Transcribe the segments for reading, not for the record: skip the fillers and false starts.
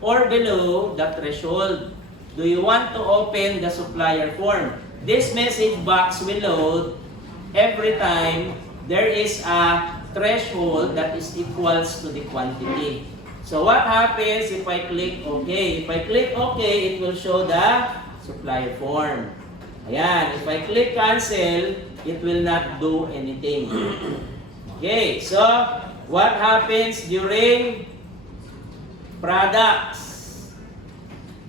or below the threshold. Do you want to open the supplier form? This message box will load every time there is a threshold that is equals to the quantity. So what happens if I click OK? If I click OK, it will show the supplier form. Ayan, if I click cancel, it will not do anything. Okay, so what happens during products?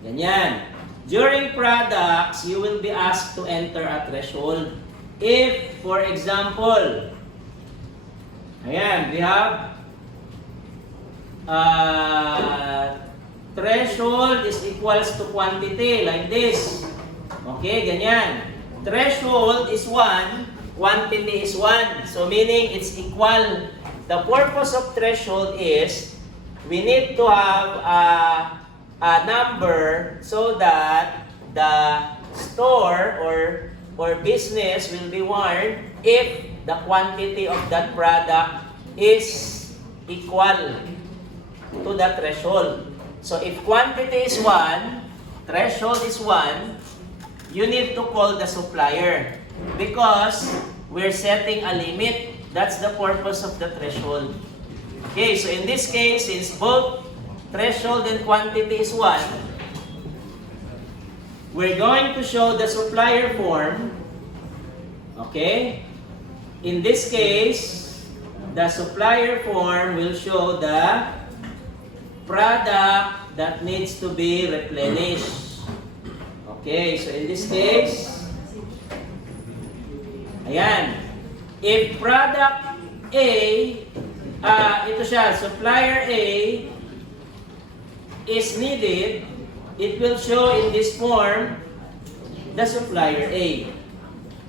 Ganyan. During products, you will be asked to enter a threshold. If, for example, ayan, we have threshold is equals to quantity, like this. Okay, ganyan. Threshold is 1, quantity is 1. So, meaning it's equal. The purpose of threshold is we need to have a number so that the store or business will be warned if the quantity of that product is equal to the threshold. So if quantity is 1, threshold is 1, you need to call the supplier because we're setting a limit. That's the purpose of the threshold. Okay, so in this case, since both threshold and quantity is 1, we're going to show the supplier form. Okay? In this case, the supplier form will show the product that needs to be replenished. Okay, so in this case, ayan. If product A, ito siya, supplier A is needed, it will show in this form the supplier A.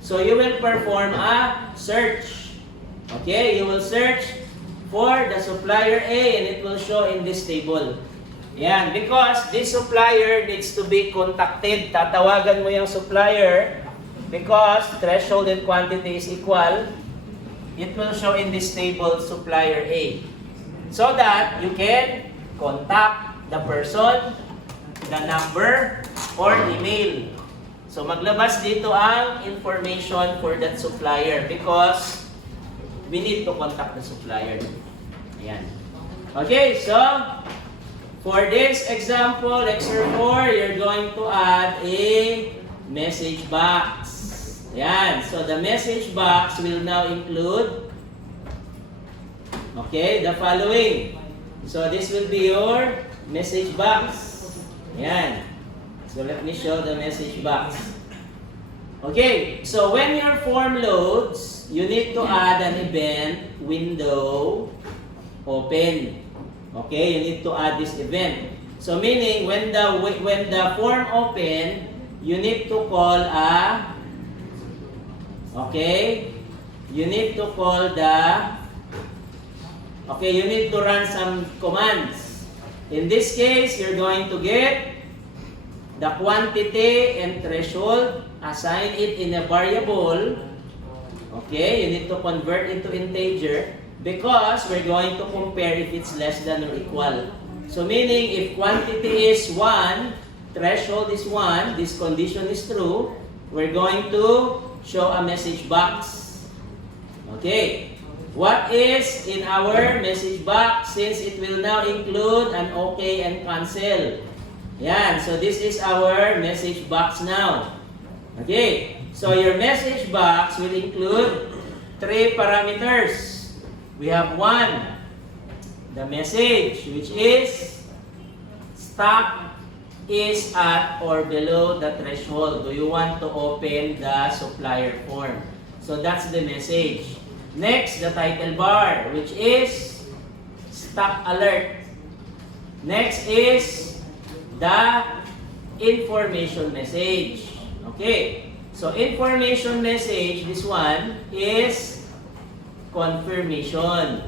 So you will perform a search. Okay, you will search for the supplier A and it will show in this table. Yan, because this supplier needs to be contacted. Tatawagan mo yung supplier because threshold and quantity is equal. It will show in this table supplier A. So that you can contact the person, the number, or email. So maglabas dito ang information for that supplier because we need to contact the supplier. Ayan. Okay, so for this example, lecture 4, you're going to add a message box. Ayan. So the message box will now include, okay, the following. So this will be your message box. Ayan. So let me show the message box. Okay, so when your form loads, you need to add an event window open. Okay, you need to add this event. So meaning when the form open, you need to call you need to run some commands. In this case, you're going to get the quantity and threshold, assign it in a variable. Okay, you need to convert into integer because we're going to compare if it's less than or equal. So meaning if quantity is 1, threshold is 1, this condition is true, we're going to show a message box. Okay, what is in our message box since it will now include an OK and cancel? Yan, so this is our message box now. Okay, so your message box will include 3 parameters. We have 1, the message, which is stock is at or below the threshold. Do you want to open the supplier form? So that's the message. Next, the title bar, which is stock alert. Next is the information message. Okay, so information message, this one is confirmation.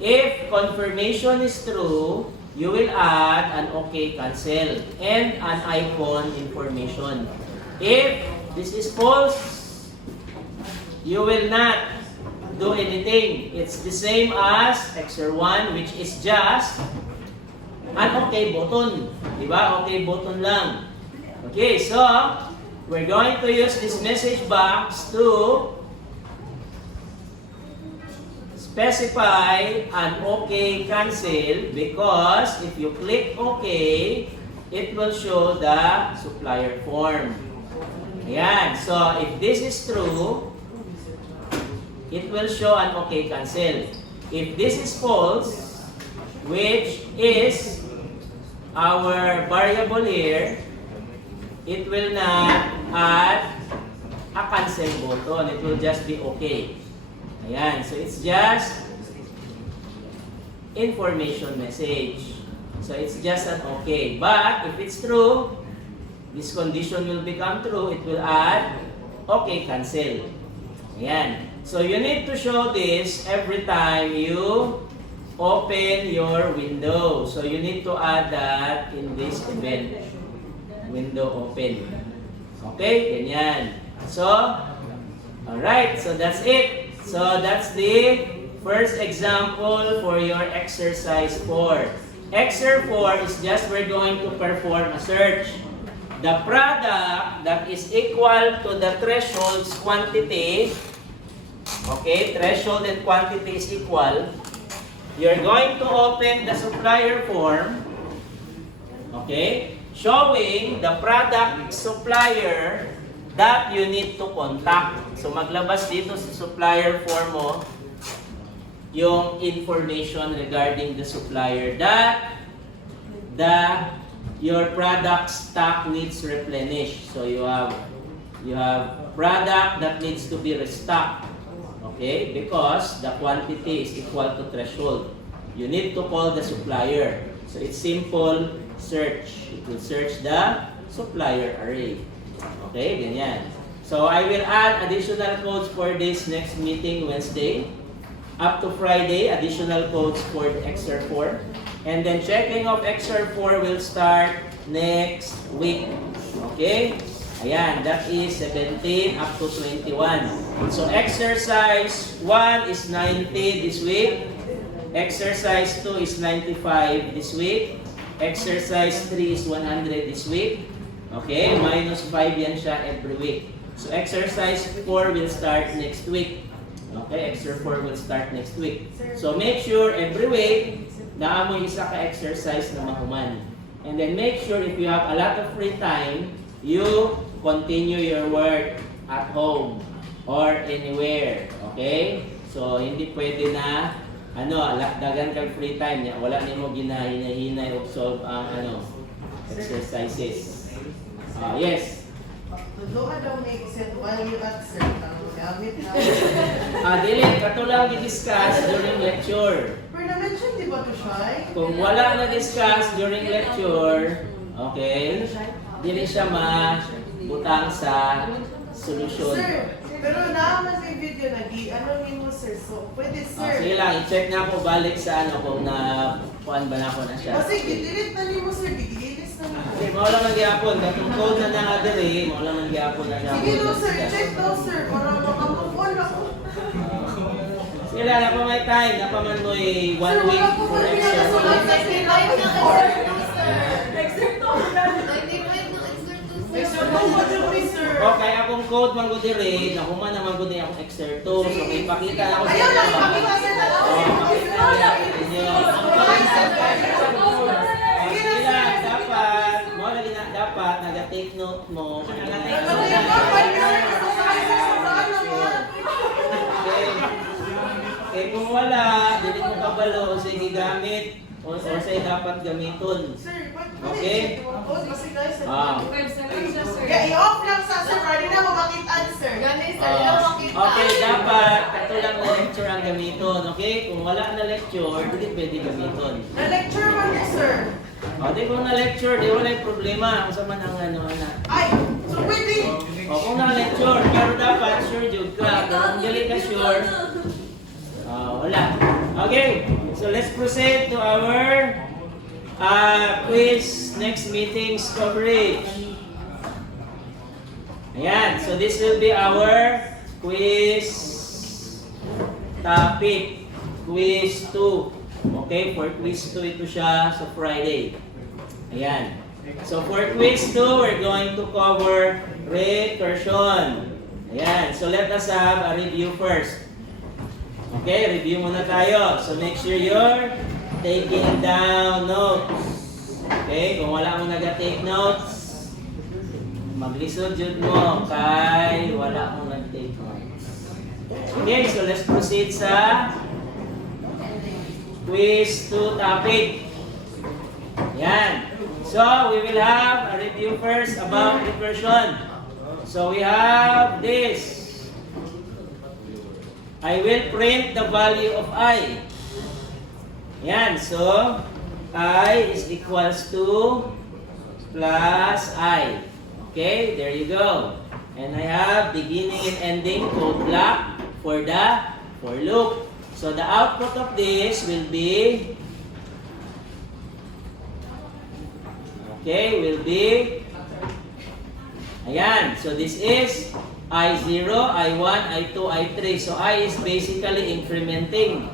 If confirmation is true, you will add an OK cancel and an icon information. If this is false, you will not do anything. It's the same as Exer 1, which is just an okay button. Diba? Okay button lang. Okay, so we're going to use this message box to specify an OK cancel, because if you click OK, it will show the supplier form. Ayan. So if this is true, it will show an OK cancel. If this is false, which is our variable here, it will not add a cancel button. It will just be OK. Ayan. So it's just information message. So it's just an OK. But if it's true, this condition will become true. It will add OK cancel. Ayan. So you need to show this every time you open your window. So you need to add that in this event. Window open. Okay? Ganyan. So, alright. So that's it. So that's the first example for your exercise 4. Exercise 4 is just we're going to perform a search. The product that is equal to the threshold's quantity, okay, threshold and quantity is equal, you're going to open the supplier form, okay, showing the product supplier that you need to contact. So maglabas dito sa supplier form mo yung information regarding the supplier that your product stock needs replenished. So you have product that needs to be restocked. Okay? Because the quantity is equal to threshold. You need to call the supplier. So it's simple search. It will search the supplier array. Okay? Ganyan. So I will add additional codes for this next meeting Wednesday. Up to Friday, additional codes for the XR 4. And then checking of XR 4 will start next week. Okay? Ayan, that is 17 up to 21. So exercise 1 is 90 this week. Exercise 2 is 95 this week. Exercise 3 is 100 this week. Okay, minus 5 yan siya every week. So exercise 4 will start next week. Okay, exercise 4 will start next week. So make sure every week naamoy isa ka exercise na mahuman. And then make sure if you have a lot of free time, you continue your work at home or anywhere. Okay? So hindi pwede na dagan kang free time niya, wala nimo ginahinay-hinay og solve ang exercises. Yes. Doon daw make sense while you answer ang gamit na. Dili katulang i-discuss during lecture. Pero na-mention di ba to siya? Kung wala na discuss during lecture, okay, dili siya mabutang sa solusyon. Sir, pero naaman may video na ano mo sir, so pwede sir. Sige lang, i-check na ako balik sa kung kuan ba na ako na siya. Kasi i-delete na mo sir, i-delete na mo. Okay, mawala man gyapon, katong code na na-adere, mawala man gyapon na Sige daw sir, check daw sir, para makamove on ako. Sige lang, napamay time, napaman mo 1 week for exercise. Okay, akong code man gud dire, nahuman naman gud akong exer 2. So may pakita na ako sa Ayaw lang, inyo. pakita sir na lang. Sige lang, dapat naga-take note mo. Okay, kung wala, dili mo kabalo, sige gamit. O sa'yo dapat gamiton. Sir, Okay? kasi guys, Sir, i-off lang sa sir, para di na mo makita sir. Okay, dapat katulang na lecture ang gamiton. Okay? Kung wala na lecture, hindi pwede gamiton. Na-lecture man niya sir. Di kung na lecture, di wala yung problema. Kung sa man ang Ay, so pwede. kung na lecture, pero dapat sure jud ka. Kung dili ka sure, wala. Okay, so let's proceed to our quiz next meeting's coverage. Ayan, so this will be our quiz topic, quiz 2. Okay, for quiz 2 ito siya sa Friday. Ayan. So for quiz 2, we're going to cover recursion. Ayan. So let us have a review first. Okay, review muna tayo. So make sure you're taking down notes. Okay, kung wala mo nag-take notes, maglisod yun mo kay wala mo nag-take notes. Okay, so let's proceed sa quiz 2 topic. Yan. So, we will have a review first about recursion. So, we have this. I will print the value of I. Yan. So, I is equals to plus I. Okay, there you go. And I have beginning and ending code block for the for loop. So the output of this will be ayan. So this is I0, I1, I2, I3. So I is basically incrementing.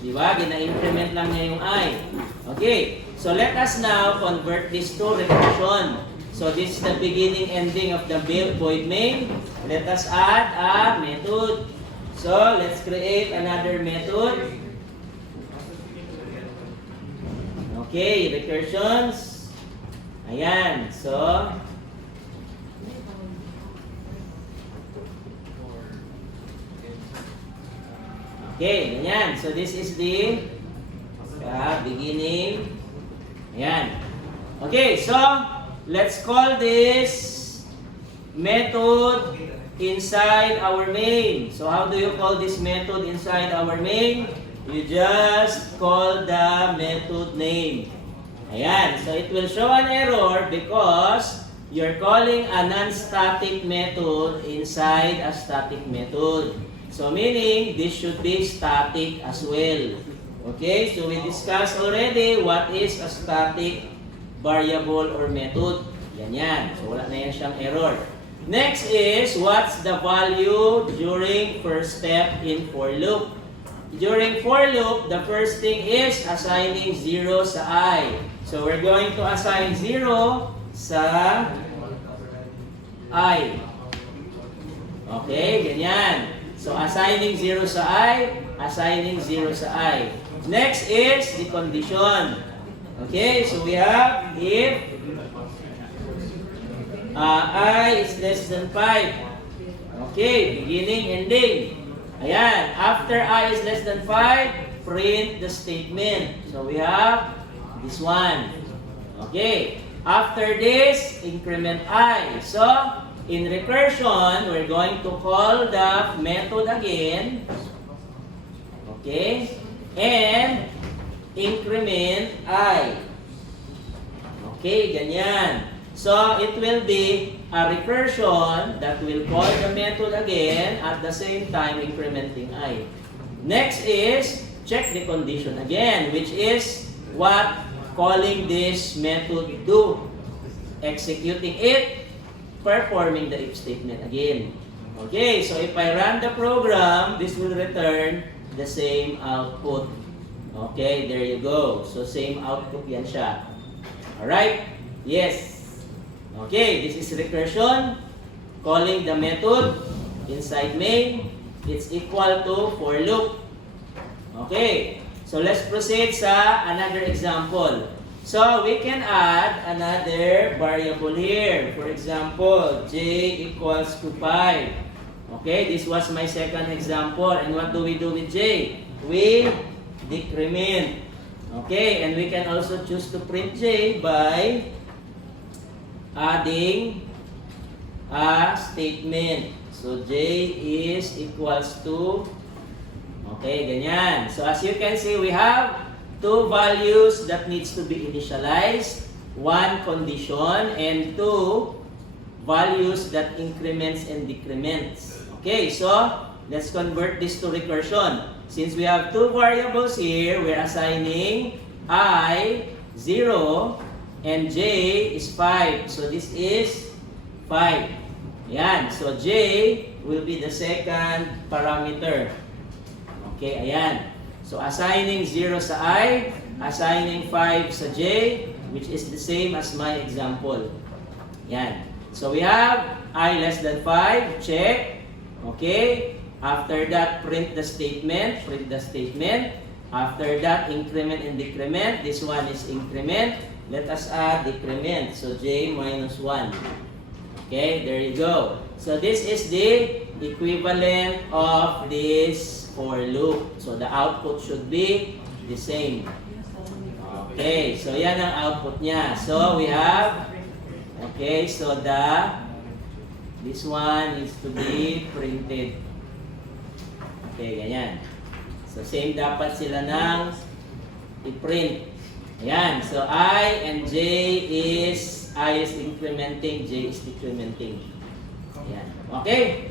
Diba? Gina-increment lang niya yung I. Okay. So let us now convert this to recursion. So this is the beginning ending of the void main. Let us add a method. So let's create another method. Okay, recursions. Ayan. So okay, ganyan. So this is the beginning. Ayan. Okay, so let's call this method inside our main. So how do you call this method inside our main? You just call the method name. Ayan. So it will show an error because you're calling a non-static method inside a static method. So meaning, this should be static as well. Okay, so we discussed already what is a static variable or method. Yan. So wala na yan siyang error. Next is, what's the value during first step in for loop? During for loop, the first thing is assigning 0 sa I. So we're going to assign 0 sa I. Okay, ganyan. So, assigning 0 sa I, assigning 0 sa I. Next is the condition. Okay, so we have if I is less than 5. Okay, beginning, ending. Ayan, after I is less than 5, print the statement. So, we have this one. Okay, after this, increment I. So, in recursion, we're going to call the method again. Okay? And increment I. Okay, ganyan. So, it will be a recursion that will call the method again at the same time incrementing I. Next is check the condition again, which is what calling this method do. Executing it, performing the if statement again. Okay, so if I run the program, this will return the same output. Okay, there you go. So same output yan siya. Alright? Yes. Okay, this is recursion. Calling the method inside main. It's equal to for loop. Okay, so let's proceed sa another example. So, we can add another variable here. For example, j equals to 5. Okay, this was my second example. And what do we do with j? We decrement. Okay, and we can also choose to print j by adding a statement. So, j is equals to, okay, ganyan. So, as you can see, we have two values that needs to be initialized, one condition, and two values that increments and decrements. Okay, so let's convert this to recursion. Since we have two variables here, we're assigning I 0 and j is 5. So this is 5. Ayan, so j will be the second parameter. Okay, ayan. So assigning 0 sa I, assigning 5 sa J, which is the same as my example. Yan. So we have I less than 5, check. Okay. After that, print the statement. After that, increment and decrement. This one is increment. Let us add decrement. So J minus 1. Okay, there you go. So this is the equivalent of this for loop. So the output should be the same. Okay, so yan ang output niya. So we have, okay, so this one is to be printed. Okay, ganyan. So same dapat sila ng i-print. Ayan, so I and J is incrementing, J is decrementing. Ayan. Okay?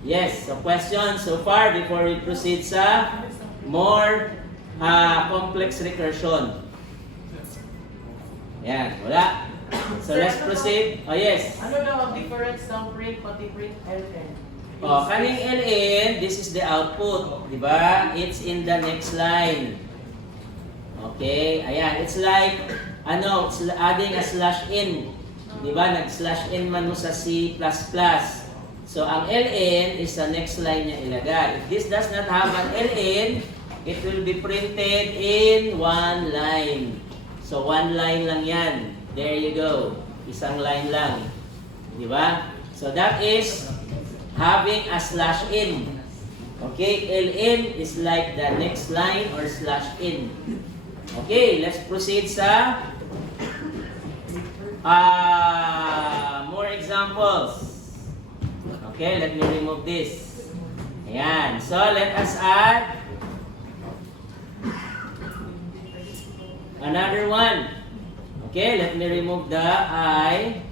Yes, so question so far before we proceed sa more complex recursion. Ayan, wala. So let's proceed. Oh yes. Ano daw ang difference ng print pati print ln? Oh, kaning ln, this is the output, di ba? It's in the next line. Okay, ayan, it's like adding a slash in. Di ba? Nag-slash in man mo sa C++. So ang ln is the next line niya ilagay. If this does not have an ln, it will be printed in one line. So one line lang yan. There you go. Isang line lang. Di ba? So that is having a slash in. Okay, ln is like the next line or slash in. Okay, let's proceed sa more examples. Okay, let me remove this. Ayan, so let us add another one. Okay, let me remove the I.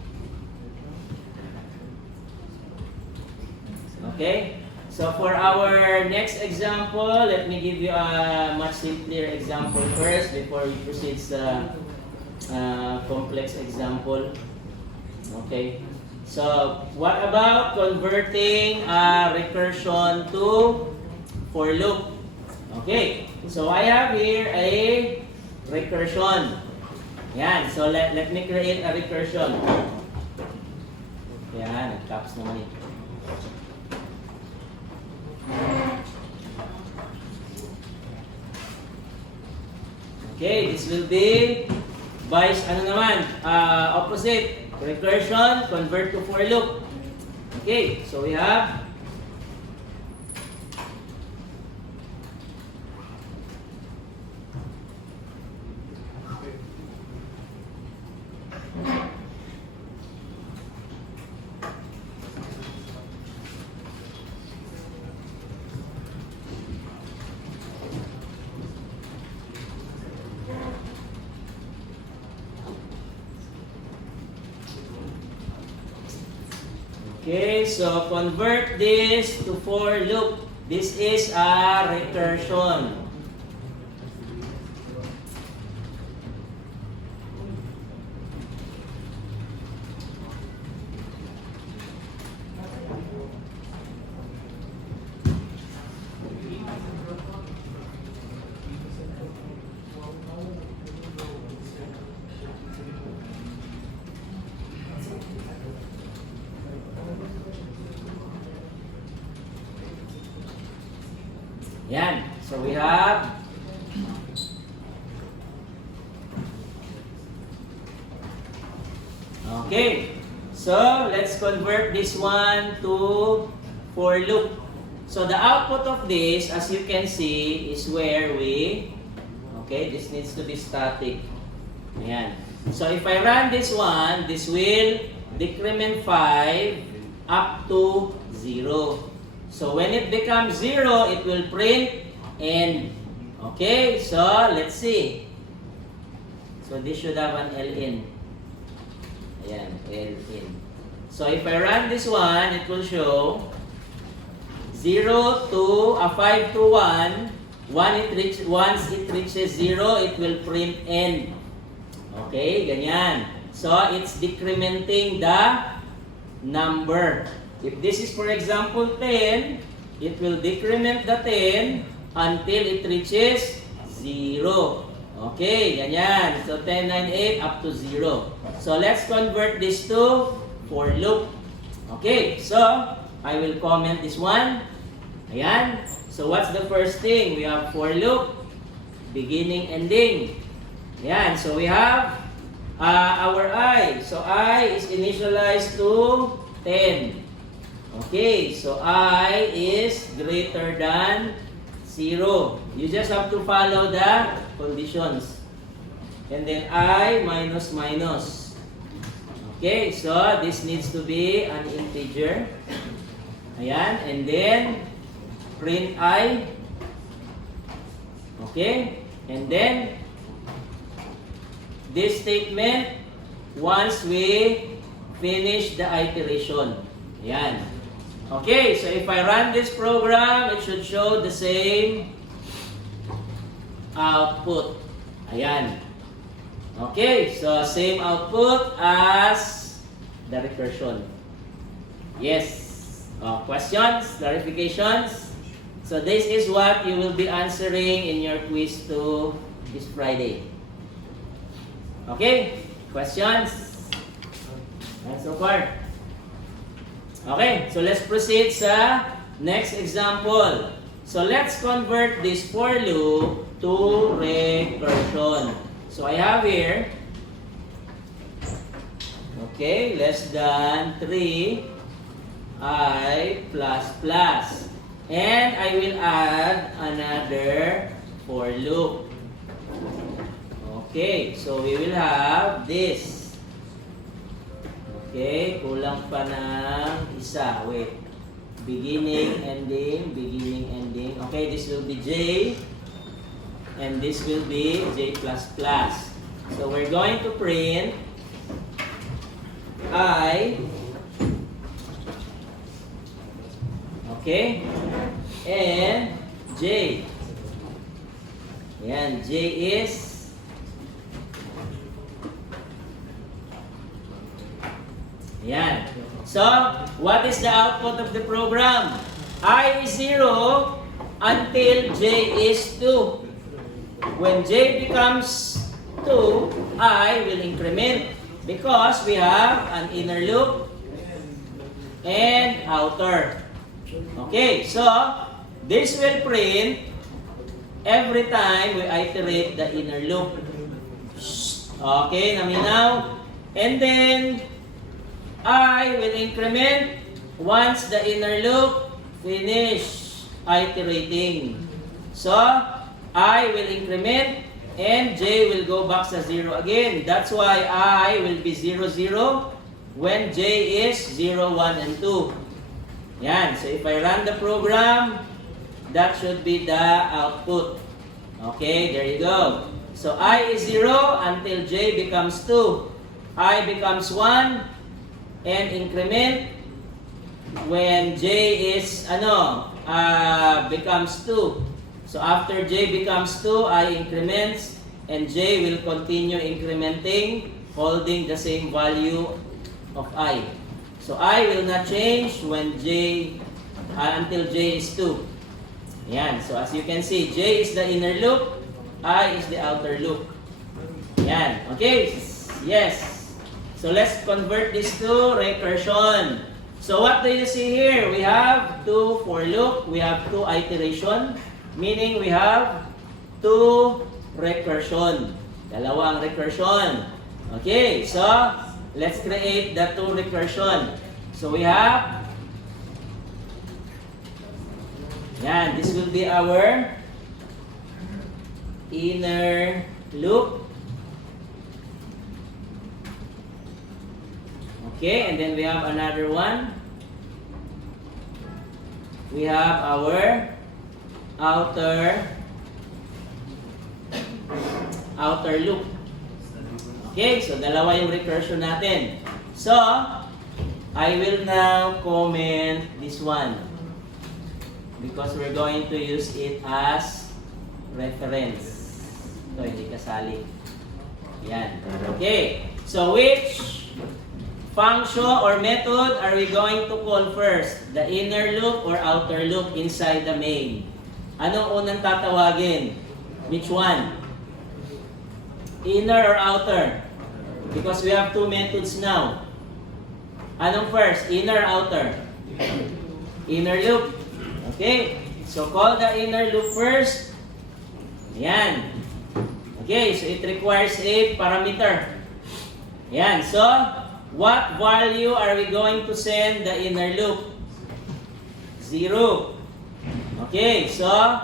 Okay, so for our next example, let me give you a much simpler example first before we proceed sa complex example. Okay, so what about converting recursion to for loop? Okay, so I have here a recursion. Yan, so let me create a recursion. Yan, nag-caps naman ito. Okay, this will be opposite, recursion, convert to for loop. Okay, so we have okay, so convert this to for loop. This is a recursion. Yan. So we have okay. So let's convert this one to for loop. So the output of this, as you can see, is where okay, this needs to be static. Ayan. So if I run this one, this will decrement 5 up to 0. So when it becomes 0, it will print end. Okay, so let's see. So this should have an ln. Ayan, ln. So if I run this one, it will show 0 to 5 to 1. Once it reaches 0, it will print end. Okay, ganyan. So it's decrementing the number. If this is, for example, 10, it will decrement the 10 until it reaches 0. Okay, ganyan. So 10, 9, 8 up to 0. So let's convert this to for loop. Okay, so I will comment this one. Ayan. So what's the first thing? We have for loop, beginning, ending. Ayan. So we have our I. So I is initialized to 10. Okay, so I is greater than 0. You just have to follow the conditions. And then I minus minus. Okay, so this needs to be an integer. Ayan, and then print I. Okay, and then this statement once we finish the iteration. Ayan. Okay, so if I run this program, it should show the same output. Ayan. Okay, so same output as the recursion. Yes. Questions? Clarifications? So this is what you will be answering in your quiz to this Friday. Okay? Questions? And so far? Okay, so let's proceed sa next example. So let's convert this for loop to recursion. So I have here, okay, less than 3 I plus plus. And I will add another for loop. Okay, so we will have this. Okay, kulang pa ng isa. Wait. Beginning, ending, beginning, ending. Okay, this will be J. And this will be J++. So we're going to print I. Okay. And J. Yan, J is yan. So, what is the output of the program? I is 0 until J is 2. When J becomes 2, I will increment because we have an inner loop and outer. Okay, so this will print every time we iterate the inner loop. Okay, naminaw. And then I will increment once the inner loop finish iterating. So, I will increment and J will go back sa 0 again. That's why I will be 0, 0 when J is 0, 1, and 2. Yan. So, if I run the program, that should be the output. Okay, there you go. So, I is 0 until J becomes 2. I becomes 1. And increment when J is becomes 2. So after J becomes 2, I increments and J will continue incrementing holding the same value of I. So I will not change when J until J is 2. Yan. So as you can see, J is the inner loop, I is the outer loop. Yan. Okay? Yes. So let's convert this to recursion. So what do you see here? We have 2 for loop, we have 2 iteration, meaning we have 2 recursion. Dalawang recursion. Okay, so let's create the 2 recursion. So we have, yan, this will be our inner loop. Okay, and then we have another one. We have our outer loop. Okay, so dalawa yung recursion natin. So, I will now comment this one because we're going to use it as reference. Ito, hindi kasali. Yan. Okay, so which function or method are we going to call first? The inner loop or outer loop inside the main? Anong unang tatawagin? Which one? Inner or outer? Because we have two methods now. Anong first? Inner or outer? Inner loop. Okay. So call the inner loop first. Ayan. Okay, so it requires a parameter. Ayan. So, what value are we going to send the inner loop? 0. Okay, so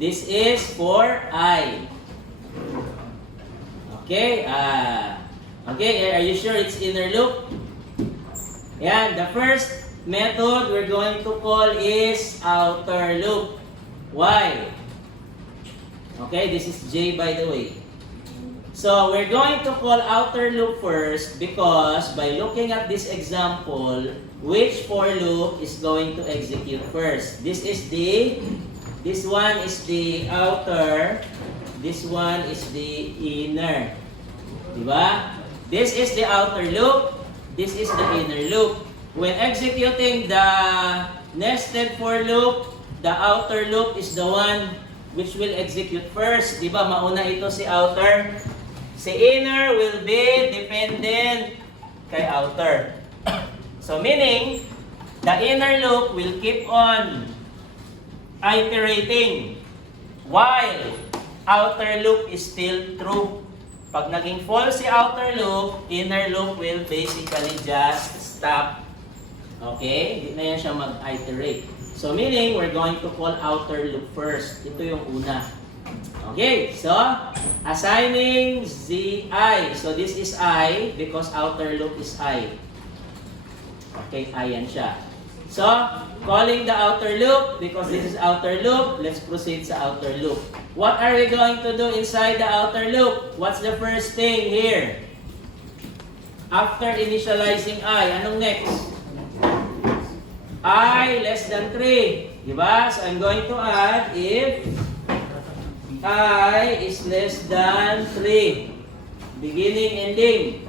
this is for I. Okay, okay, are you sure it's inner loop? Yan, the first method we're going to call is outer loop. Why? Okay, this is J by the way. So we're going to call outer loop first because by looking at this example, which for loop is going to execute first? This one is the outer, this one is the inner. Diba? This is the outer loop, this is the inner loop. When executing the nested for loop, the outer loop is the one which will execute first. Diba? Mauna ito si outer. Si inner will be dependent kay outer. So meaning, the inner loop will keep on iterating while outer loop is still true. Pag naging false si outer loop, inner loop will basically just stop. Okay? Hindi na yan siya mag-iterate. So meaning, we're going to call outer loop first. Ito yung una. Okay, so assigning Zi. So this is I because outer loop is I. Okay, I yan siya. So, calling the outer loop because this is outer loop, let's proceed sa outer loop. What are we going to do inside the outer loop? What's the first thing here? After initializing I, anong next? I less than 3. Diba? So, I'm going to add if I is less than 3. Beginning, ending.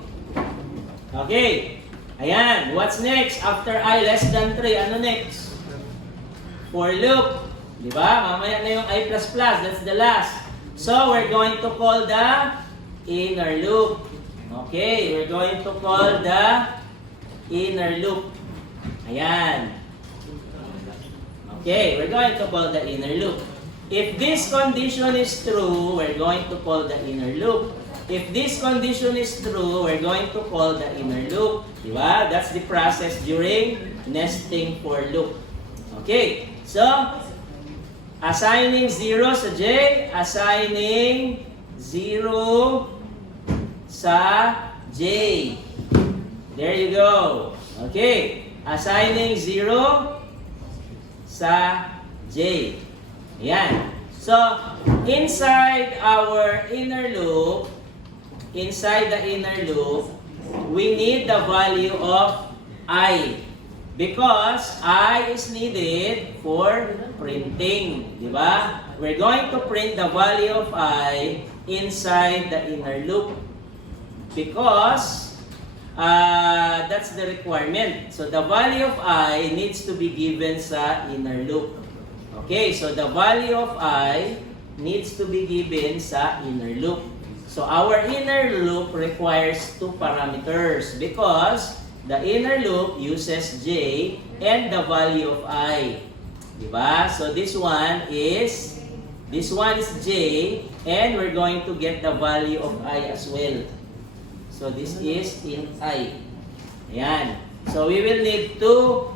Okay. Ayan. What's next? After I less than 3, ano next? For loop. Diba? Mamaya na yung I++. That's the last. So, we're going to call the inner loop. Okay. We're going to call the inner loop. Ayan. Okay. We're going to call the inner loop. If this condition is true, we're going to call the inner loop. If this condition is true, we're going to call the inner loop. Diba? That's the process during nesting for loop. Okay. So, assigning 0 sa J, assigning 0 sa J. There you go. Okay. Assigning 0 sa J. Ayan. So, inside our inner loop, inside the inner loop, we need the value of I. Because I is needed for printing. Diba? We're going to print the value of I inside the inner loop. Because that's the requirement. So, the value of I needs to be given sa inner loop. Okay, so the value of I needs to be given sa inner loop. So our inner loop requires two parameters because the inner loop uses J and the value of I. Diba? So this one is J and we're going to get the value of I as well. So this is in I. Ayan. So we will need two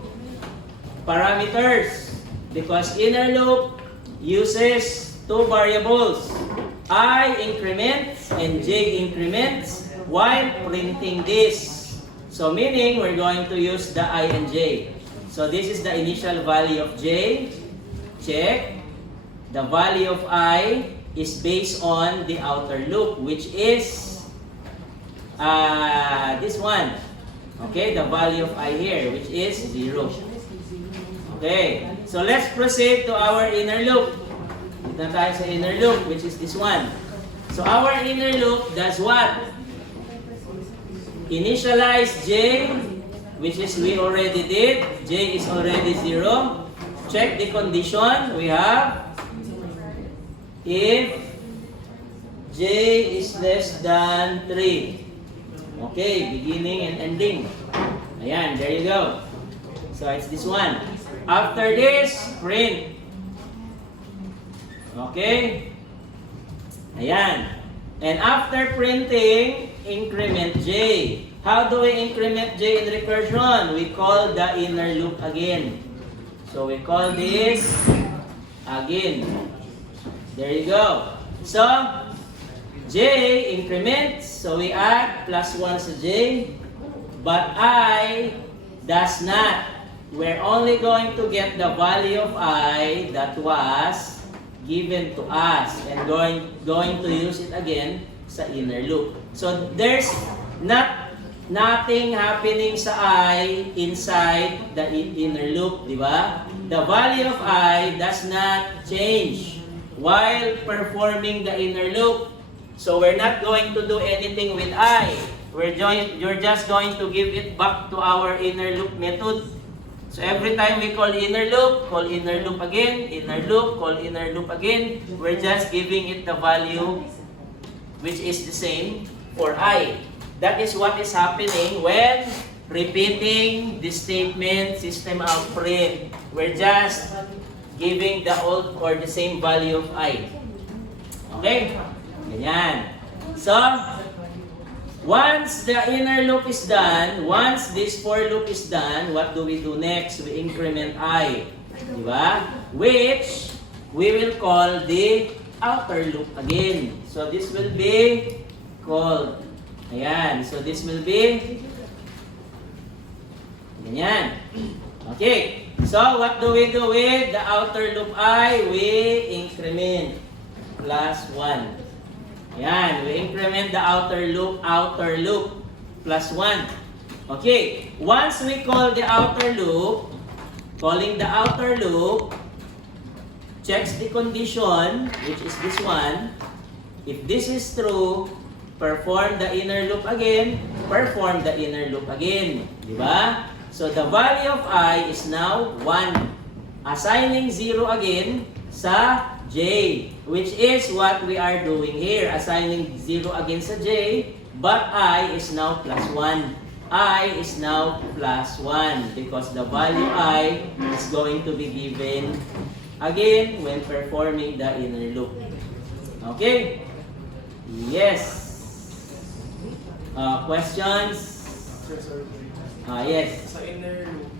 parameters. Because inner loop uses two variables, I increments and J increments while printing this. So meaning we're going to use the I and J. So this is the initial value of J. Check. The value of I is based on the outer loop which is this one. Okay, the value of I here which is 0. Okay, so let's proceed to our inner loop. Dito na tayo sa inner loop, which is this one. So our inner loop does what? Initialize J, which is we already did. J is already 0. Check the condition. We have if j is less than 3. Okay, beginning and ending. Ayan, there you go. So it's this one. After this, print. Okay? Ayan. And after printing, increment j. How do we increment j in recursion? We call the inner loop again. So we call this again. There you go. So, j increments. So we add plus 1 sa j. But I does not. We're only going to get the value of I that was given to us and going to use it again sa inner loop. So there's nothing happening sa I inside the inner loop, di ba? The value of I does not change while performing the inner loop. So we're not going to do anything with I. You're just going to give it back to our inner loop method. So every time we call inner loop, call inner loop again, inner loop, call inner loop again, we're just giving it the value which is the same for I. That is what is happening when repeating the statement system out print. We're just giving the old or the same value of I. Okay? Ganyan. So, once the inner loop is done, once this for loop is done, what do we do next? We increment I. Diba? Which we will call the outer loop again. So this will be called, ayan. So this will be, ganyan. Okay. So what do we do with the outer loop I? We increment plus 1. Yan, we increment the outer loop plus 1. Okay, once we call the outer loop, calling the outer loop, checks the condition, which is this one. If this is true, perform the inner loop again, perform the inner loop again. Diba? So the value of I is now 1. Assigning 0 again sa j, which is what we are doing here, assigning 0 again sa j, but I is now plus 1. I is now plus 1 because the value I is going to be given again when performing the inner loop. Okay? Yes. Questions? Yes. Sa inner loop,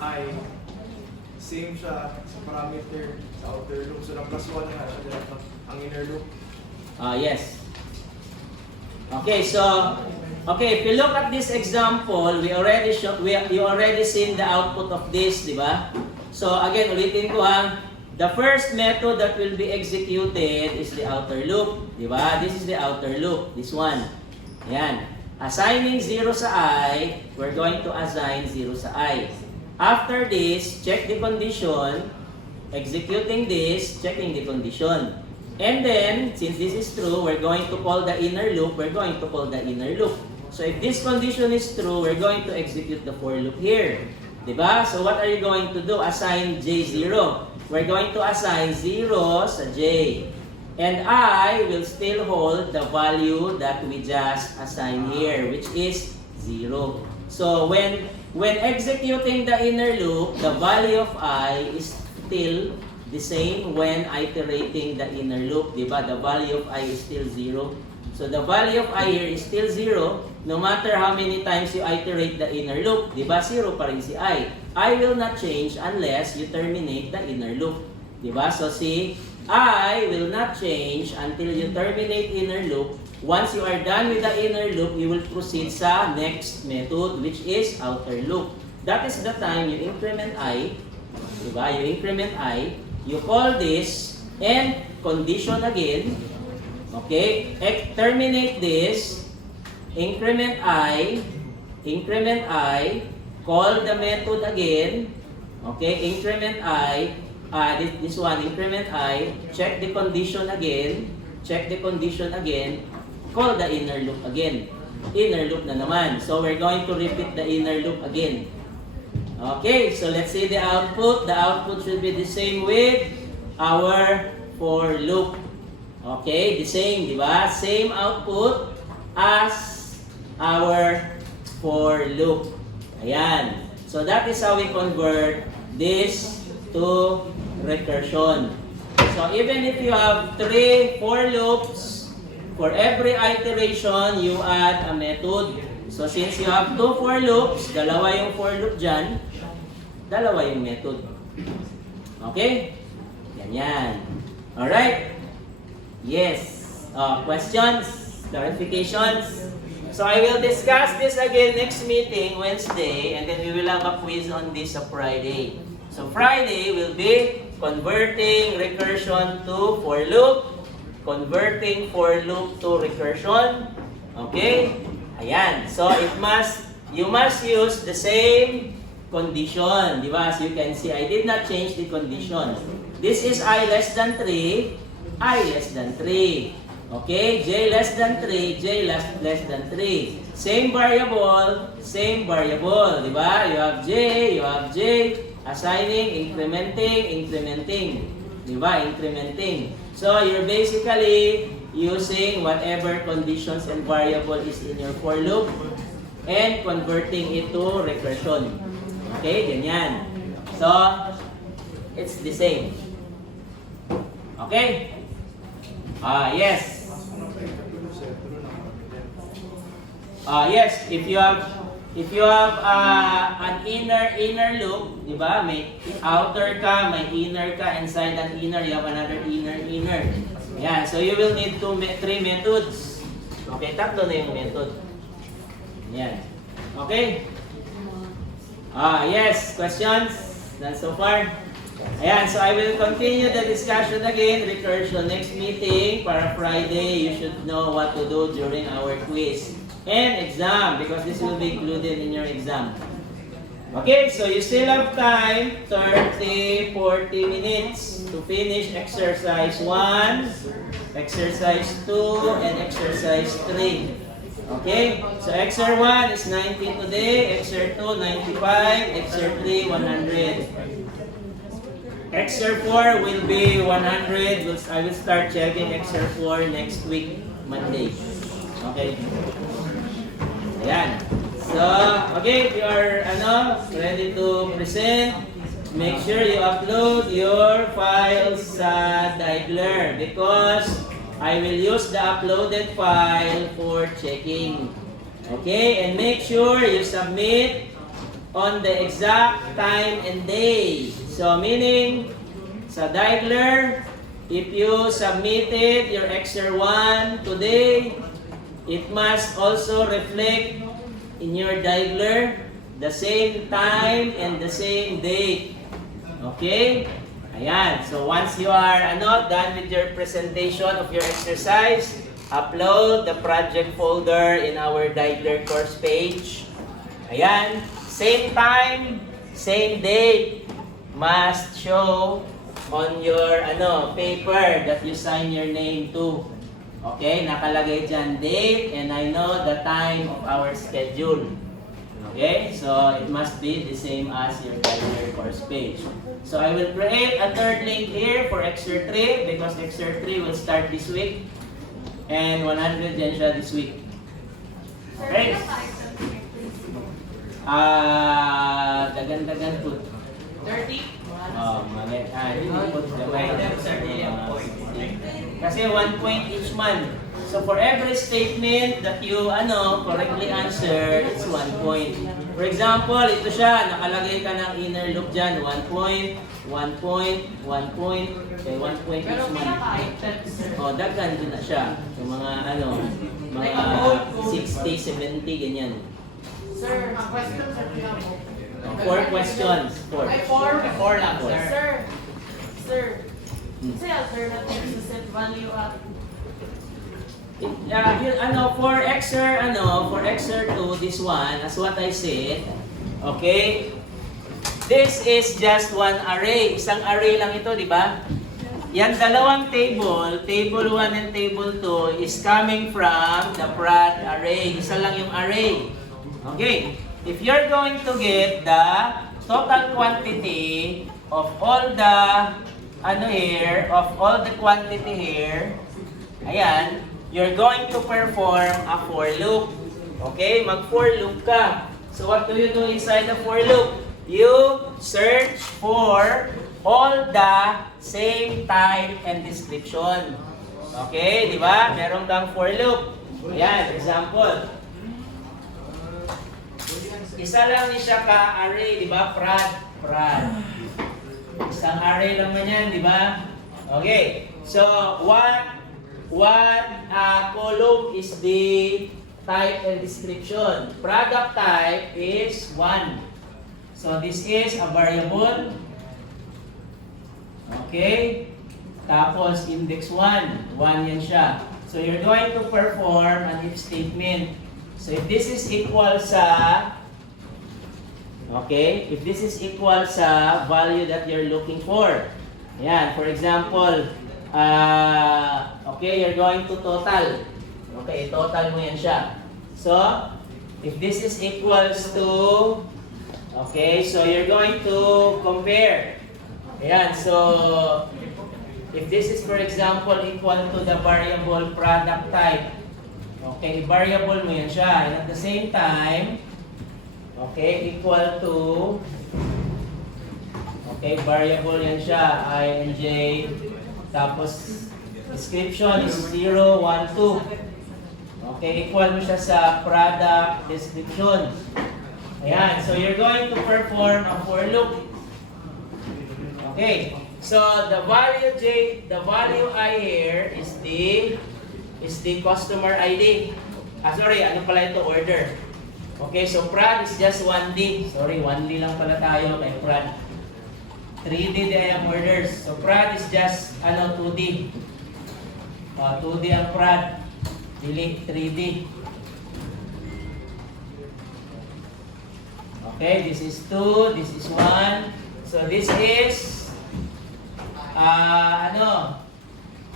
I same siya sa parameter sa outer loop. So, na plus 1 nga siya dito ang inner loop. Yes. Okay, so, okay, if you look at this example, you already seen the output of this, di ba? So, again, ulitin ko ha. The first method that will be executed is the outer loop, di ba? This is the outer loop, this one. Ayan. Assigning 0 sa I, we're going to assign 0 sa I. After this, check the condition, executing this, checking the condition. And then, since this is true, we're going to call the inner loop, we're going to call the inner loop. So if this condition is true, we're going to execute the for loop here. Diba? So what are you going to do? Assign J0. We're going to assign 0 sa J. And I will still hold the value that we just assigned here, which is 0. So when executing the inner loop, the value of I is still the same when iterating the inner loop, diba? The value of I is still 0. So the value of I here is still 0, no matter how many times you iterate the inner loop, diba? 0 pa rin si I. I will not change unless you terminate the inner loop, diba? So see, I will not change until you terminate inner loop. Once you are done with the inner loop, you will proceed sa next method, which is outer loop. That is the time you increment I, diba? You increment I, you call this, and condition again, okay? Terminate this, increment I, call the method again, okay? Increment I, this one, increment I, check the condition again, call the inner loop again. Inner loop na naman. So we're going to repeat the inner loop again. Okay, so let's see the output. The output should be the same with our for loop. Okay, the same, di ba? Same output as our for loop. Ayan. So that is how we convert this to recursion. So even if you have 3 for loops, for every iteration, you add a method. So since you have 2 for loops, dalawa yung for loop dyan, dalawa yung method. Okay? Ganyan. Alright? Yes. Questions? Clarifications? So I will discuss this again next meeting, Wednesday, and then we will have a quiz on this Friday. So Friday will be converting recursion to for loop, converting for loop to recursion. Okay? Ayan. So you must use the same condition. Di ba? As you can see, I did not change the condition. This is I less than 3, I less than 3. Okay, j less than 3, j less than 3. Same variable, di ba? You have j, assigning, incrementing, di ba? Incrementing. So you're basically using whatever conditions and variable is in your for loop and converting it to recursion. Okay, ganyan. So it's the same. Okay? Yes. Yes, if you have an inner loop, di ba? May outer ka, may inner ka, inside an inner, you have another inner. Yeah, so you will need 3 methods. Okay, tatlo na yung method. Yan. Okay? Yes, questions? Done so far? Ayan, so I will continue the discussion again, recursion next meeting. Para Friday, you should know what to do during our quiz and exam because this will be included in your exam. Okay, so you still have time, 30, 40 minutes to finish exercise 1, exercise 2, and exercise 3. Okay, so exercise 1 is 90 today, exercise 2, 95, exercise 3, 100. Exercise 4 will be 100. I will start checking exercise 4 next week, Monday. Okay. Ayan. So, okay, if you are ready to present, make sure you upload your files sa Diagler because I will use the uploaded file for checking. Okay, and make sure you submit on the exact time and day. So meaning, sa Diagler, if you submitted your exercise 1 today, it must also reflect in your Diagler the same time and the same date. Okay? Ayan. So once you are done with your presentation of your exercise, upload the project folder in our Diagler course page. Ayan. Same time, same date must show on your paper that you sign your name to. Okay, nakalagay dyan date and I know the time of our schedule. Okay, so it must be the same as your Diagler course page. So I will create a third link here for exercise 3 because exercise 3 will start this week and 100 din siya this week. Okay? Dagan-dagan po. 30? Kasi 1 point each month. So for every statement that you correctly answer, it's 1 point. For example, ito siya, nakalagay ka ng inner loop dyan, 1 point, 1 point, 1 point, okay, 1 point each month. Dagan din na siya. So mga mga 60, 70, ganyan. Sir, questions are 4 questions. 4. Ay, 4 lang, sir. Sir, say alternative to set value at for exercise 2, this one, as what I said, okay, this is just one array. Isang array lang ito, di ba? Yan dalawang table 1 and table 2 is coming from the Pratt array. Isa lang yung array. Okay, if you're going to get the total quantity of all the quantity here, ayan, you're going to perform a for loop. Okay? Mag-for loop ka. So what do you do inside the for loop? You search for all the same type and description. Okay? Di ba? Meron kang for loop. Ayan, example. Isa lang ni siya ka-array, di ba? Prad. Isang array lang man yan, di ba? Okay. So, what column is the type and description? Product type is 1. So, this is a variable. Okay. Tapos, index 1. 1 yan siya. So, you're going to perform an if statement. So, if this is equal sa if this is equal sa value that you're looking for. Ayan, for example, you're going to total. Okay, total mo yan siya. So, if this is equals to, so you're going to compare. Ayan, so, if this is, for example, equal to the variable product type, okay, variable mo yan siya. And at the same time, equal to, variable yan siya, ij, tapos description is 0, 1, 2. Equal mo siya sa product description. Ayan, so you're going to perform a for loop. Okay, so the value I here is the customer ID. Ano pala ito, order. Okay, so prad is just 1D. Sorry, 1D lang pala tayo kay prad. 3D I am orders. So prad is just 2D. 2D ang prad. Dili 3D. Okay, this is 2, this is 1. So this is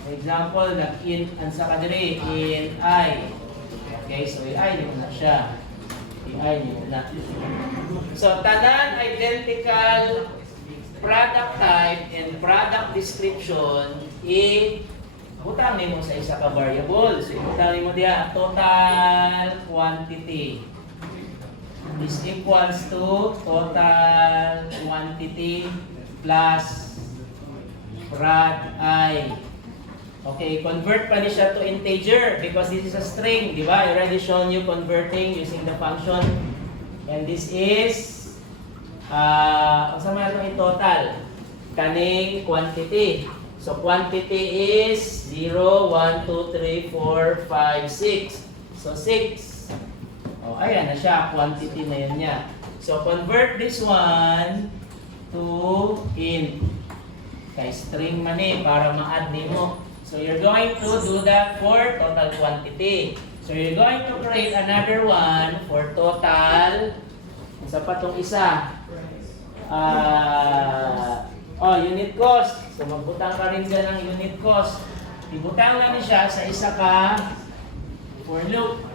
for example, in sa kadiri in I. Okay, so I mo na siya. So, tanan identical product type and product description butang mo sa isa ka variable. So, butang mo diya total quantity is equals to total quantity plus prod I. Okay, convert pa ni siya to integer because this is a string, di ba? I already shown you converting using the function. And this is, itong total? Kaning quantity. So, quantity is 0, 1, 2, 3, 4, 5, 6. So, 6. Ayan na siya. Quantity na yun niya. So, convert this one to int. Kay string man para ma-add mo. So you're going to do that for total quantity. So you're going to create another one for total. Isa pa tong isa. Unit cost. So magbutang ka rin dyan ng unit cost. Ibutang lang siya sa isa ka for loop.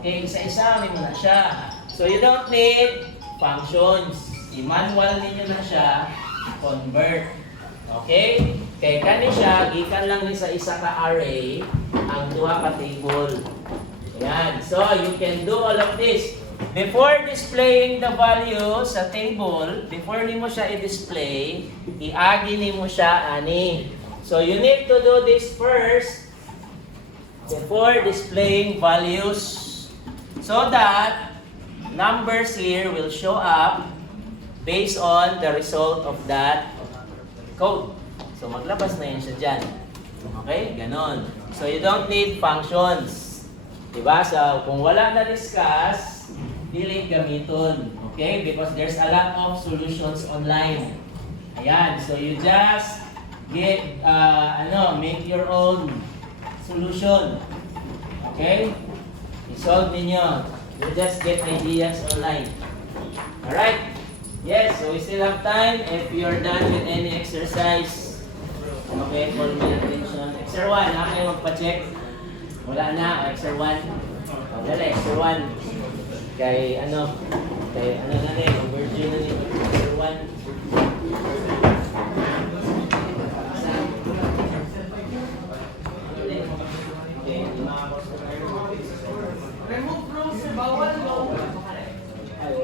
Okay, isa-isa mo na siya. So you don't need functions. I-manual ninyo na siya convert. Okay? Kaya kani siya, gikan lang ni sa isa ka array ang duha ka table. Ayan. So, you can do all of this. Before displaying the value sa table, before nimo siya i-display, iagi nimo siya ani. So, you need to do this first before displaying values so that numbers here will show up based on the result of that code. So, maglabas na yun siya dyan. Okay? Ganon. So, you don't need functions. Diba? So, kung wala na-discuss, dili gamiton. Okay? Because there's a lot of solutions online. Ayan. So, you just get, make your own solution. Okay? I-solve ninyo. You just get ideas online. Alright? Yes, so we still have time. If you're done with any exercise, okay, call me attention. Exer 1, kayo magpa-check. Wala na, Exer 1. Dali, Exer 1. Kay na rin, virgin na rin, Exer 1. Remove row, sir. Bawal row. Ay,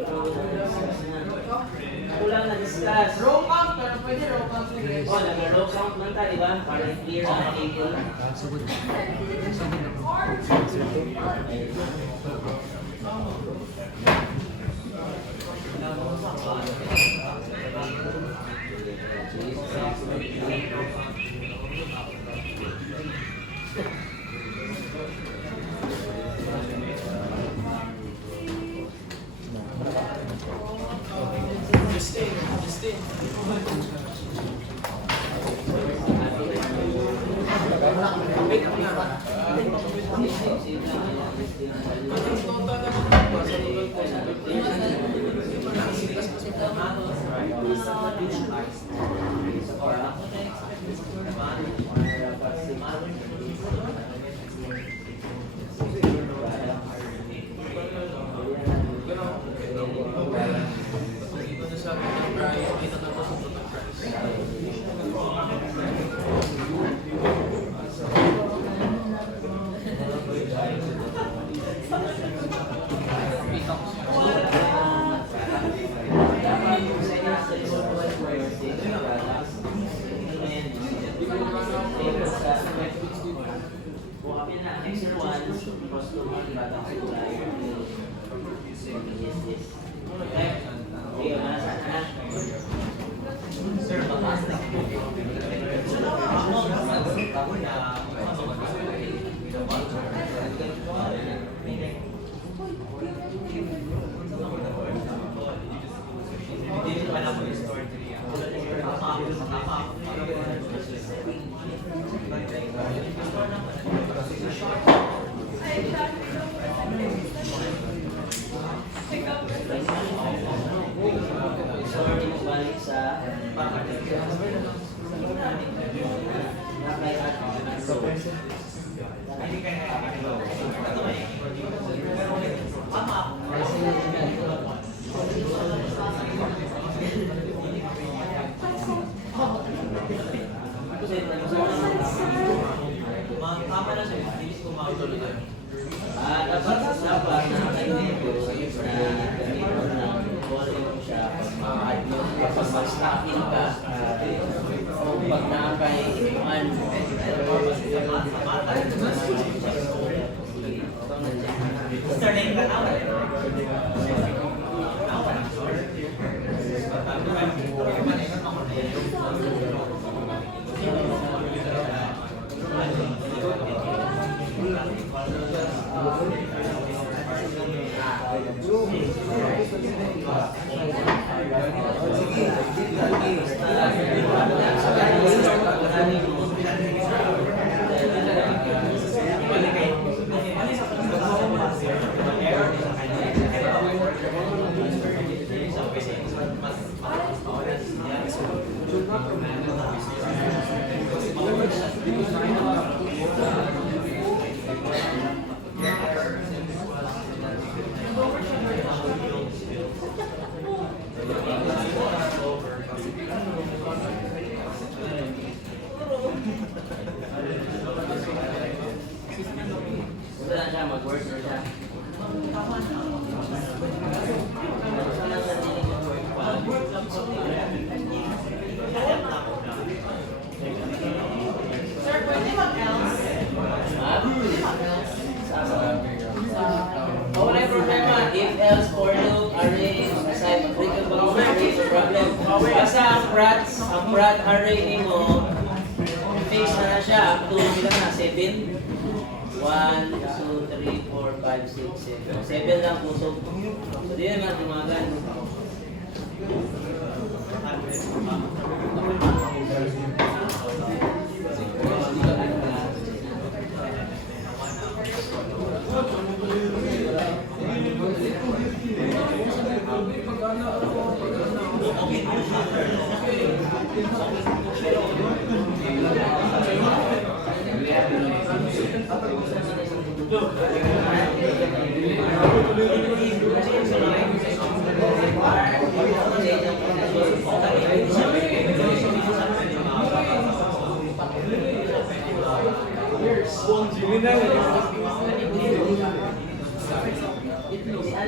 ako lang na-discuss. Row count, pero pwede row count ulit. Oh, nag-row count lang tayo, diba? Para clear ang table. Dapat na ganito na volume siya kapag mag-stocking ka o pag nakakaiwan starting ka na mag-work na siya. Sir, pwede mag-else? Wala problema. If else for loop, array, aside applicable, array, no problem. Basta ang prat array ni mo, fix na siya up to ilan na? 7? 1, 2, 3, 4, 5, 6, 7. 7 lang pusok. So, di naman tumagan.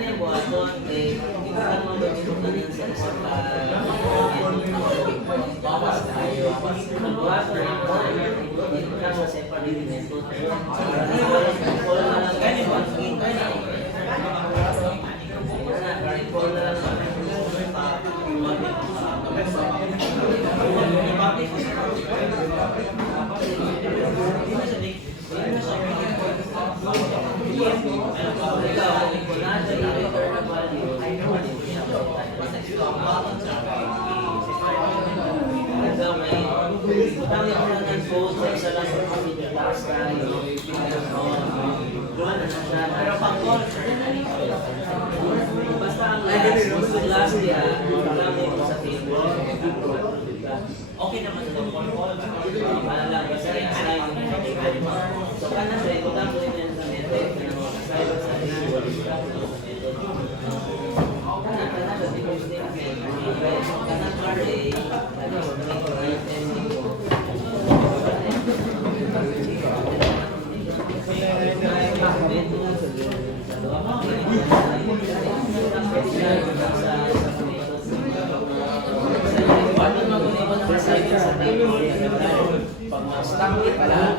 na yung buhaton, hindi ko lang mabututan yan sa isang bawas tayo. Ang buhaton na po, dito lang sa separate method. Recall na lang ganyan, makikita na. Recall na lang sa basta ang last year, sa table. Okay naman ito, malalang basta rin aside yung so kanan sa ito, tapos ito yung sa method, aside sa table, kanan sa table statement, kanan array, pag-stack it pala,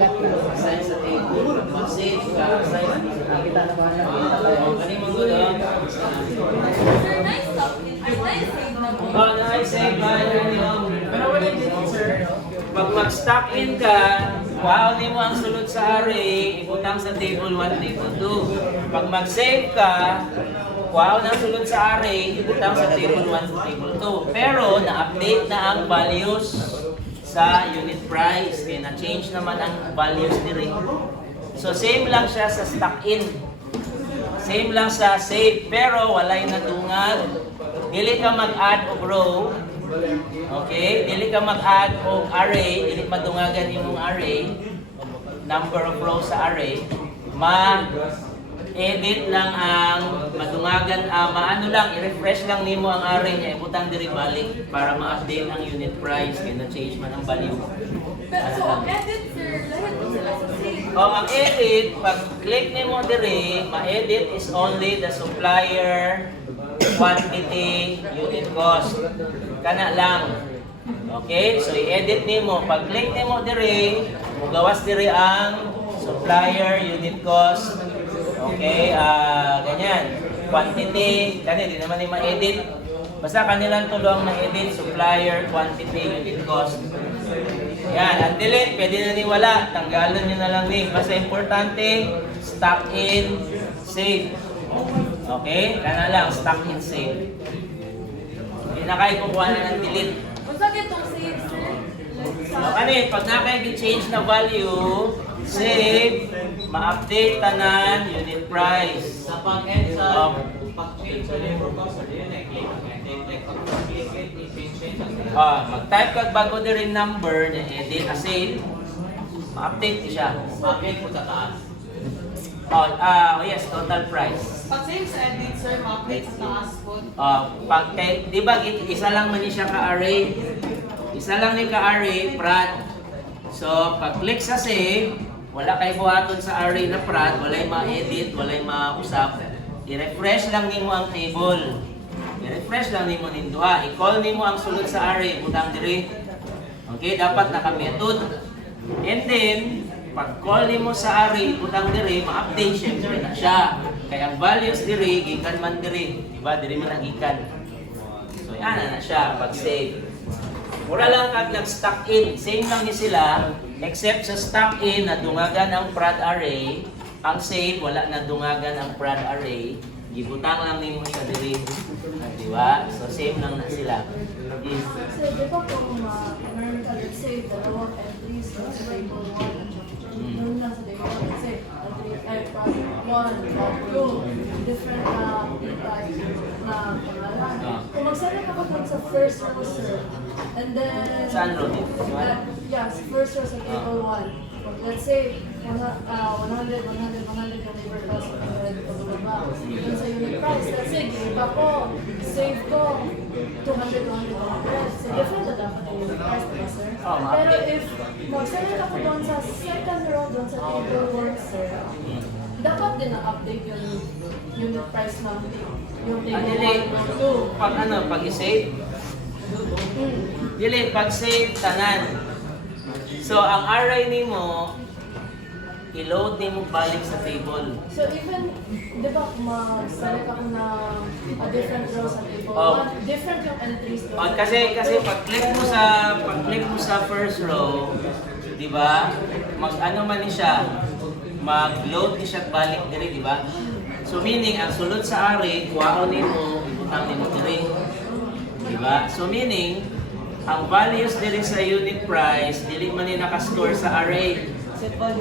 assign sa table, mag-save ka, assign kita na ba na ano mo gulo? Sir, nice talk. Nice save na po. Oh, nice save ba? Pero wala din, sir. Pag mag-stack in ka, wow, di mo ang sulod sa array, ibutang sa table 1, table 2. Pag mag-save ka, wow, nang sulod sa array, ibutang sa table 1 to table 2. Pero, na-update na ang values sa unit price. Kaya na-change naman ang values ni Rick. So, same lang siya sa stack in. Same lang sa save. Pero, walay nadungag. Dili ka mag-add o row. Okay? Dili ka mag-add o array. Dili madungagan yung array. Number of rows sa array. Edit lang ang madungagan, maano lang, i-refresh lang nimo ang array niya, ibutang diri balik para ma-update ang unit price, kaya na-change man ang value. Pero so, ang edit, sir, lahat po sila sa save. O, ang edit, pag click nimo diri, ma-edit is only the supplier, quantity, unit cost. Kana lang. Okay? So, i-edit nimo. Pag click nimo diri, mugawas diri ang supplier, unit cost. Okay, ganyan. Quantity, kasi di naman yung ma-edit. Basta kanilang tulong ma-edit, supplier, quantity, unit cost. Yan, ang delete, pwede na ni wala. Tanggalin nyo na lang din. Basta importante, stock in, save. Okay, kana lang, stock in, save. Hindi na kayo kukuha na ng delete. Kung sa itong save, sir, Okay, pag na-change na value, save, ma-update tanan, unit price. Sa pag-end sa pag-change sa labor cost, yun ay click it, i-change ang Mag-type kag bago din rin number, edit, save, ma-update siya. update mo sa taas. Yes, total price. Pag-save sa edit, sir, ma-update sa taas po. Di ba, isa lang man siya ka-array. Isa lang ni ka-array, prad. So, pag-click sa save, wala kay buhaton sa array na prad, walay ma-edit, walay ma-usap. I-refresh lang nimo ang table. I-refresh lang nimo ninduha. I-call nimo ang sulod sa array, butang diri. Okay, dapat naka-method. And then, pag-call nimo sa array, butang diri, ma-update syempre na siya. Kaya ang values diri, gikan man diri. Diba? Diri man ang gikan. So, yan na siya, pag-save. Mura lang kag nag-stock in. Same lang ni sila, except sa stock in, nadungagan ang prad array. Ang save, wala nadungagan ang prad array. Gibutang lang nimo siya diri. Diba? So, same lang na sila. So, di ba kung meron ka, let's say, dalawang entries sa table 1 at meron lang sa table 1, let's say, project 1, 2, different na pangalan. Kung magsala ka pa sa first row, sir, and then... Saan row dito? Yes, first row sa table 1. Let's say, 100 yung labor cost, and then sa unit price, let's say, iba ko, save ko, 200. So, different na dapat yung unit price, diba, sir? Pero if magsala ka po doon sa second row, doon sa table 1, sir, dapat din na-update yung unit price ng yung table Dili, 1 pag ano, pag-save, dili, pag-save, tanan. So, ang array nimo, i-load nimo balik sa table. So even, di ba, mag-select ako na a different row sa table Oh. 1, different yung entries doon. Kasi pag-click mo sa first row, di ba? Mag-ano man ni siya, mag-load ni siya balik diri, di ba? So meaning ang sulod sa array, kuhaon nimo, ibutang nimo diri. Di ba? So meaning ang values diri sa unit price, dili man ni naka-store sa array.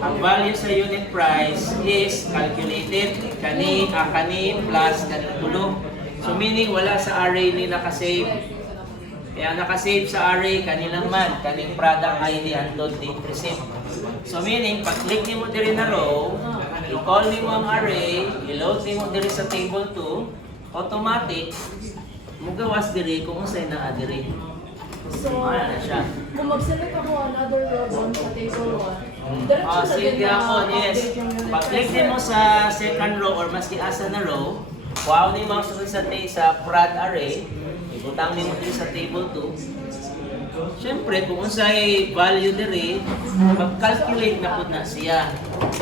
Ang value sa unit price is calculated kani plus kani tulo. So meaning wala sa array ni nakasave. Kaya nakasave sa array kanilang man, kaning product ID andon di receipt. So meaning pag click nimo diri na row, i-call nimo ang array, i-load nimo diri sa table 2, automatic mugawas diri kung unsay naa diri. So, Ano na siya? kung mag-select ako another row doon sa table 1, diretso na Sige din ako, yes. update yung unit Pag-click price. mo sa second row or maski asa na row, wow ni mga sunod sa prod array, ibutang nimo dito sa table 2. Siyempre, kung unsay value diri, mag-calculate na pud na siya.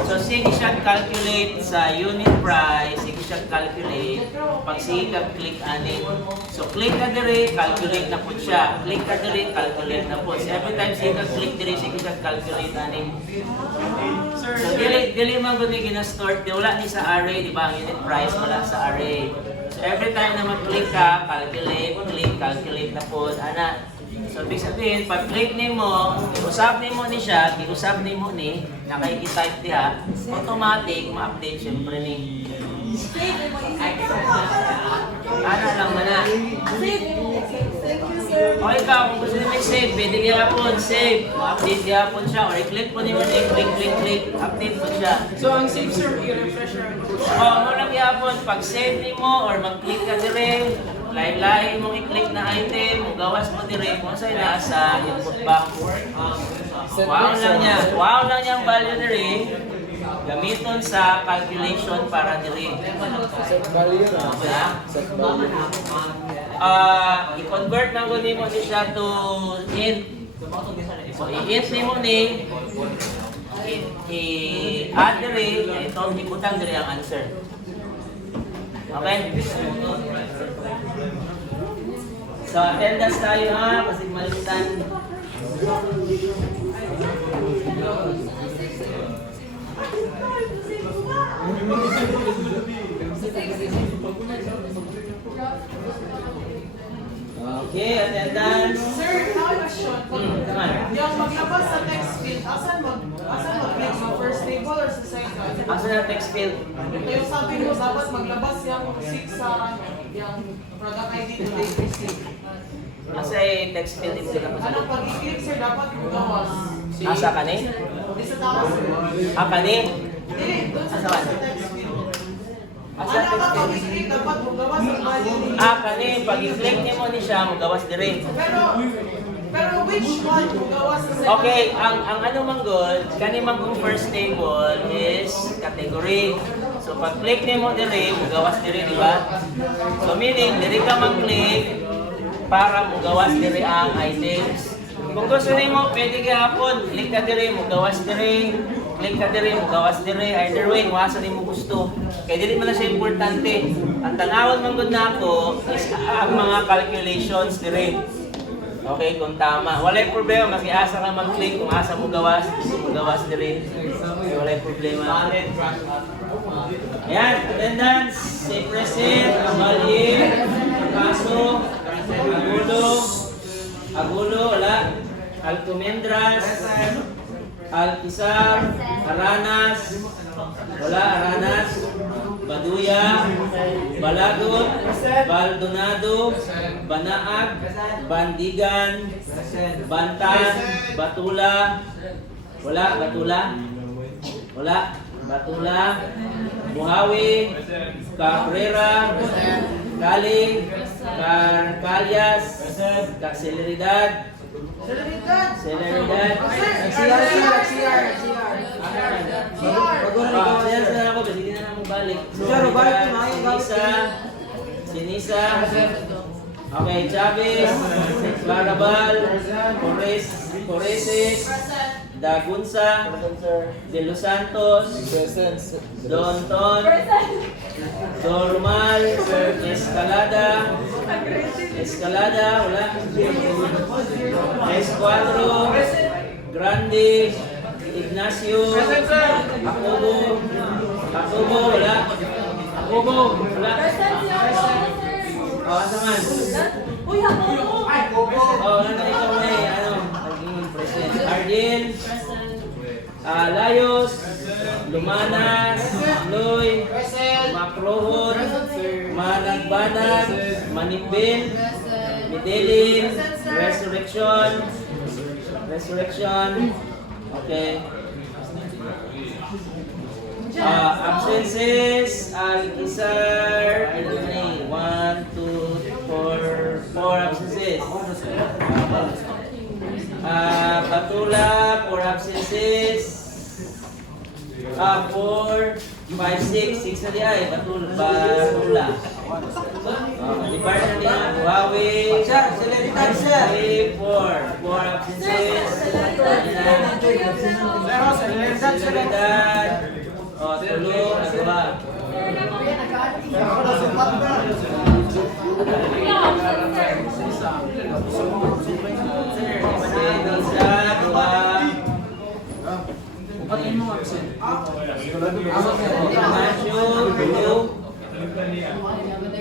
So, sige siya calculate sa unit price, sige siya calculate, pag sige ka click ani. So, click ka diri, calculate na pud siya. Click ka diri, calculate na pud. So, every time sige ka click diri, sige siya calculate ani. So, dili man gud ni gina-store, di wala ni sa array, di ba? Ang unit price wala sa array. So, every time na mag-click ka, calculate na pud ana. So, ibig sabihin, pag click nimo, usab nimo ni siya, giusab nimo ni, nakiki-type diha, automatic, ma-update syempre ni. Ana lang man na. Thank you, sir. O ikaw, kung gusto nyo save, pwede gihapon, save. Ma-update gihapon siya, or i-click po nimo ni, click, update po siya. So, ang save sir, i-refresh na rin po. O, mo lang gihapon, pag save nimo, or mag-click ka dire, lain-lain mong i-click na item, gawas mo dire, kung sa'yo nasa input box. Wow lang niya ang value dire, gamiton sa calculation para dire. I-convert na guni mo ni siya to int. So, i-int nimo ni, i-add dire, ito, ibutang dire ang answer. Okay? So, attendance tayo ha, kasi malitan. Okay, attendance. Sir, now question. Come on. Yung maglabas sa text field, asan mag-click sa first table or sa second? Asa na text field? Ito yung sabi mo, dapat maglabas yung 6 sa yung product ID to date receipt. Asa yung text field yung sila Ano, pag i-click sir, dapat magawas. Asa ka ni? Di sa tao sir. Ka ni? Hindi, doon sa Asa man? text field. Asa Ano ka, text pag field? i-click, dapat magawas ang value ni. Ka ni, pag i-click niyo mo ni siya, magawas dire. Pero which one magawas sa second? Okay, ang ano mang goal, kani mang kung first table is category. So pag click nimo dire, mugawas dire, di ba? So meaning dire ka mag-click para mugawas dire ang items. Kung gusto nimo, pwede gihapon, click ka dire, mugawas dire. Click ka dire, mugawas dire. Either way, wasa nimo gusto. Kaya dili man na siya importante. Ang tanawon man gud nako is ang mga calculations dire. Okay, kung tama. Walay problema, maski asa ka mag-click, kung asa mo gawas, gusto mo gawas din. Walay problema. Ayan, attendance, si President, Amalye, Caso, Agulo, wala, Alcomendras, Alquizar, Aranas, wala, Aranas, Baduya, Balagot, Baldonado, Banaag, Bandigan, Bantan, Batula, wala, Batula, wala, Batula, Buhawi, Cabrera, Kaling, Calyas, Caceleridad, Celeridad. Celeridad. CR. Sir, sir ako, kasi hindi na mo balik. Sinisa. Okay, Chavez, Barabal, Coreses, Dagunsa, De Los Santos, Donton, Dormal, Escalada, wala. Escuadro, Grande, Ignacio, Jacobo, wala. Jacobo, wala. Oh, naman. Uy, ako! Oh, ikaw na naging president. Ardil, Layos, Lumanas, Loy, Macrohon, Managbanag, Manipin, Midelin, Resurrection, okay. Absences, Al-Isar, 1, 2, 4 absences. Batula, 4 absences. 4, 5, 6 na di ay, Batula. Department niya, Huawei, 4 absences. Celeridad. Oh, tulog, ano ba?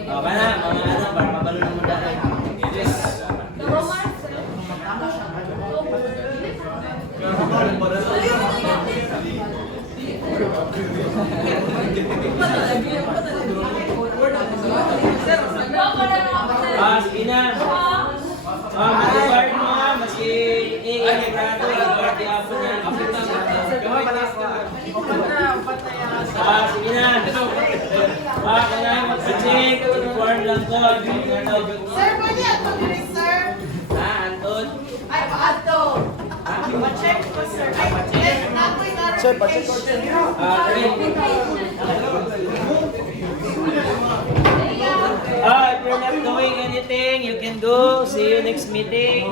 Para mabalo ng muda. Sige na. Mag-guard mo maski i-grado, i-guard i-apo niya. Sige na. Kailangan mag-check, inform lang ko. Sir, pwede ato direct, sir? Anton. Ay, paato. Pa-check ko, sir. Ay, nakoy clarification. If you're not doing anything, you can go. See you next meeting.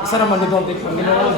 Isa naman nag-contact pang ginawa.